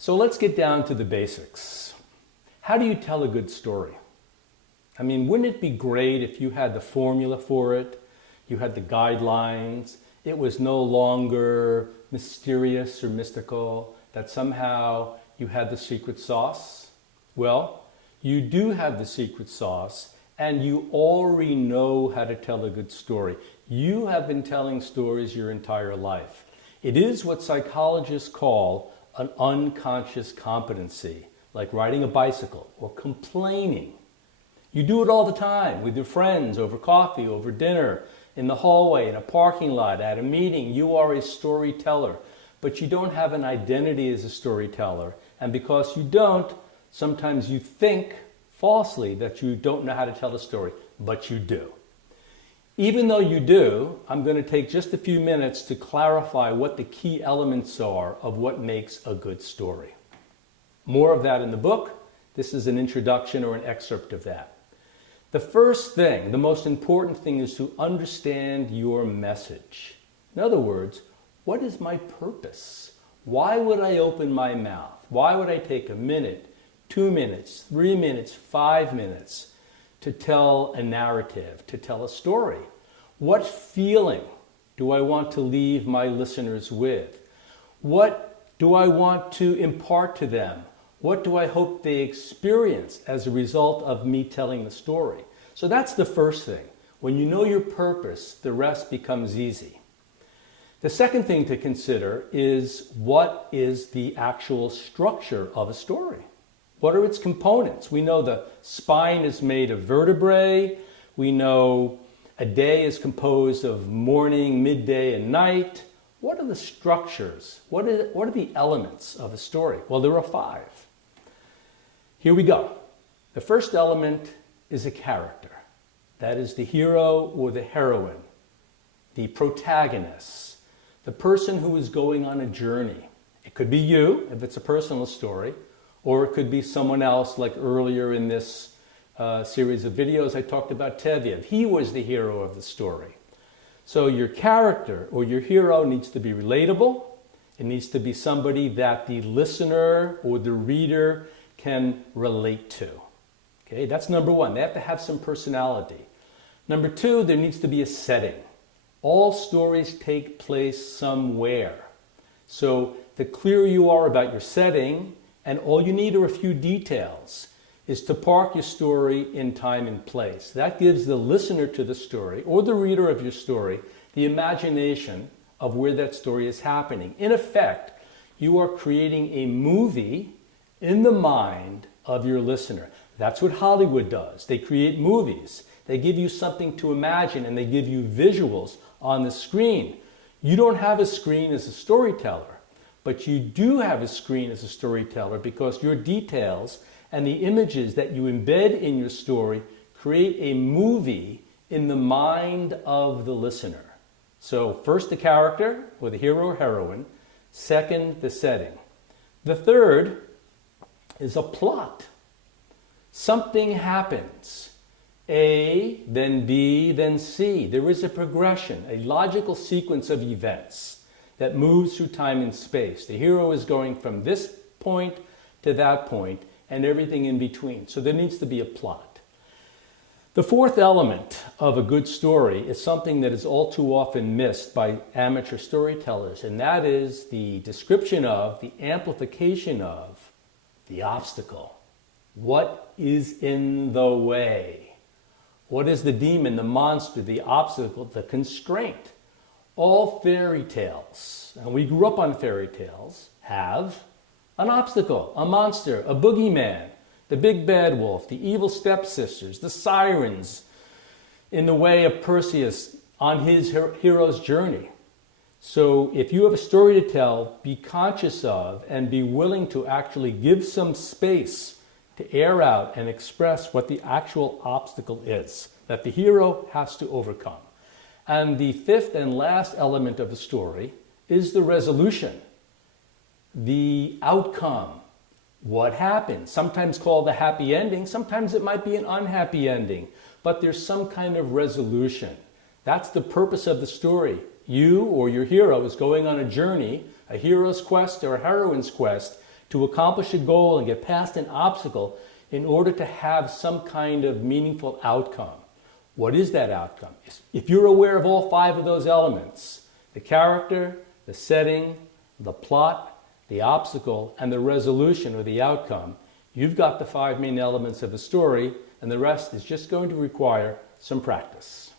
So let's get down to the basics. How do you tell a good story? I mean, wouldn't it be great if you had the formula for it, you had the guidelines, it was no longer mysterious or mystical, that somehow you had the secret sauce? Well, you do have the secret sauce, and you already know how to tell a good story. You have been telling stories your entire life. It is what psychologists call an unconscious competency, like riding a bicycle or complaining. You do it all the time with your friends, over coffee, over dinner, in the hallway, in a parking lot, at a meeting. You are a storyteller, but you don't have an identity as a storyteller. And because you don't, sometimes you think falsely that you don't know how to tell a story, but you do. Even though you do, I'm going to take just a few minutes to clarify what the key elements are of what makes a good story. More of that in the book. This is an introduction or an excerpt of that. The first thing, the most important thing, is to understand your message. In other words, what is my purpose? Why would I open my mouth? Why would I take a minute, 2 minutes, 3 minutes, 5 minutes to tell a narrative, to tell a story? What feeling do I want to leave my listeners with? What do I want to impart to them? What do I hope they experience as a result of me telling the story? So that's the first thing. When you know your purpose, the rest becomes easy. The second thing to consider is, what is the actual structure of a story? What are its components? We know the spine is made of vertebrae. We know a day is composed of morning, midday, and night. What are the structures? What are the elements of a story? Well, there are 5. Here we go. The first element is a character. That is the hero or the heroine, the protagonist, the person who is going on a journey. It could be you, if it's a personal story, or it could be someone else, like earlier in this series of videos I talked about Tevyev. He was the hero of the story. So your character or your hero needs to be relatable. It needs to be somebody that the listener or the reader can relate to. Okay, that's number 1. They have to have some personality. Number 2, there needs to be a setting. All stories take place somewhere. So the clearer you are about your setting, and all you need are a few details, is to park your story in time and place. That gives the listener to the story, or the reader of your story, the imagination of where that story is happening. In effect, you are creating a movie in the mind of your listener. That's what Hollywood does. They create movies. They give you something to imagine, and they give you visuals on the screen. You don't have a screen as a storyteller, but you do have a screen as a storyteller, because your details and the images that you embed in your story create a movie in the mind of the listener. So first, the character, or the hero or heroine. Second, the setting. The third is a plot. Something happens. A, then B, then C. There is a progression, a logical sequence of events that moves through time and space. The hero is going from this point to that point, and everything in between. So there needs to be a plot. The fourth element of a good story is something that is all too often missed by amateur storytellers, and that is the description of, the amplification of, the obstacle. What is in the way? What is the demon, the monster, the obstacle, the constraint? All fairy tales, and we grew up on fairy tales, have an obstacle, a monster, a boogeyman, the big bad wolf, the evil stepsisters, the sirens in the way of Perseus on his hero's journey. So if you have a story to tell, be conscious of and be willing to actually give some space to air out and express what the actual obstacle is that the hero has to overcome. And the fifth and last element of the story is the resolution, the outcome. What happens? Sometimes called the happy ending, sometimes it might be an unhappy ending, but there's some kind of resolution. That's the purpose of the story. You or your hero is going on a journey, a hero's quest or a heroine's quest, to accomplish a goal and get past an obstacle in order to have some kind of meaningful outcome. What is that outcome? If you're aware of all 5 of those elements, the character, the setting, the plot, the obstacle, and the resolution or the outcome, you've got the 5 main elements of a story, and the rest is just going to require some practice.